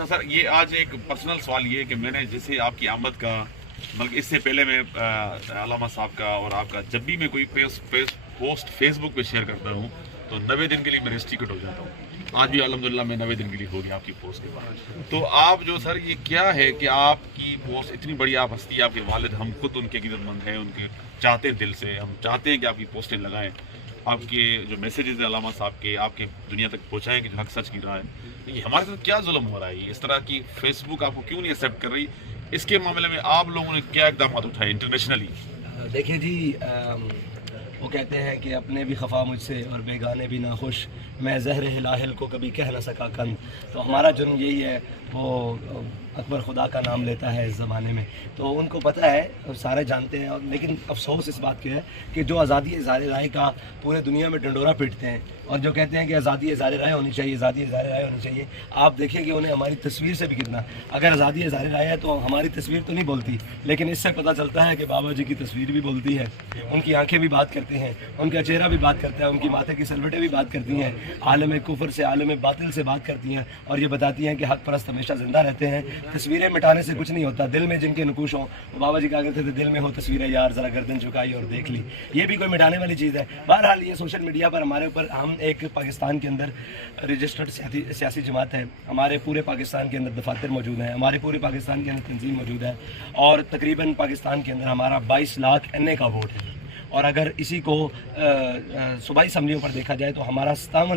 اچھا سر، یہ آج ایک پرسنل سوال یہ ہے کہ میں نے جیسے آپ کی آمد کا بلکہ اس سے پہلے میں علامہ صاحب کا اور آپ کا جب بھی میں کوئی پوسٹ فیس بک پہ شیئر کرتا ہوں تو 90 دن کے لیے میں ریسٹریکٹ ہو جاتا ہوں. آج بھی الحمدللہ میں 90 دن کے لیے ہو گیا آپ کی پوسٹ کے بعد. تو آپ جو سر یہ کیا ہے کہ آپ کی پوسٹ اتنی بڑی آپ ہستی، آپ کے والد ہم خود ان کے عقیدت مند ہیں، ان کے چاہتے ہیں دل سے، ہم چاہتے ہیں کہ آپ کی پوسٹیں لگائیں، آپ کے جو میسیجز ہیں علامہ صاحب کے آپ کے دنیا تک پہنچائیں کہ جو حق سچ کی راہ ہے. یہ ہمارے ساتھ کیا ظلم ہو رہا ہے؟ اس طرح کی فیس بک آپ کو کیوں نہیں ایکسیپٹ کر رہی؟ اس کے معاملے میں آپ لوگوں نے کیا اقدامات اٹھائے انٹرنیشنلی؟ دیکھیں جی، وہ کہتے ہیں کہ اپنے بھی خفا مجھ سے اور بیگانے بھی ناخوش، میں زہر ہلاہل کو کبھی کہہ نہ سکا کن. تو ہمارا جرم یہی ہے، وہ اکبر خدا کا نام لیتا ہے اس زمانے میں، تو ان کو پتہ ہے اور سارے جانتے ہیں. لیکن افسوس اس بات کا ہے کہ جو آزادی اظہار رائے کا پورے دنیا میں ڈنڈورا پیٹتے ہیں اور جو کہتے ہیں کہ آزادی اظہار رائے ہونی چاہیے، آزادی اظہار رائے ہونی چاہیے، آپ دیکھیں کہ انہیں ہماری تصویر سے بھی کتنا، اگر آزادی اظہار رائے ہے تو ہماری تصویر تو نہیں بولتی، لیکن اس سے پتہ چلتا ہے کہ بابا جی کی تصویر بھی بولتی ہے، ان کی آنکھیں بھی بات کرتی ہیں، ان کا چہرہ بھی بات کرتا ہے، ان کی ماتھے کی سلوٹیں بھی بات کرتی ہیں، عالم کفر سے عالم باطل سے بات کرتی ہیں اور یہ بتاتی ہیں کہ حق پرست ہمیشہ زندہ رہتے ہیں. تصویریں مٹانے سے کچھ نہیں ہوتا، دل میں جن کے نقوش ہوں، بابا جی کہا کرتے تھے دل میں ہو تصویریں یار ذرا گردن جھکائی اور دیکھ لی، یہ بھی کوئی مٹانے والی چیز ہے. بہرحال یہ سوشل میڈیا پر ہمارے اوپر، ہم ایک پاکستان کے اندر رجسٹرڈ سیاسی جماعت ہے، ہمارے پورے پاکستان کے اندر دفاتر موجود ہیں، ہمارے پورے پاکستان کے اندر تنظیم موجود ہے اور تقریباً پاکستان کے اندر ہمارا 22 لاکھ NA کا ووٹ ہے. اور اگر اسی کو صوبائی اسمبلیوں پر دیکھا جائے تو ہمارا 57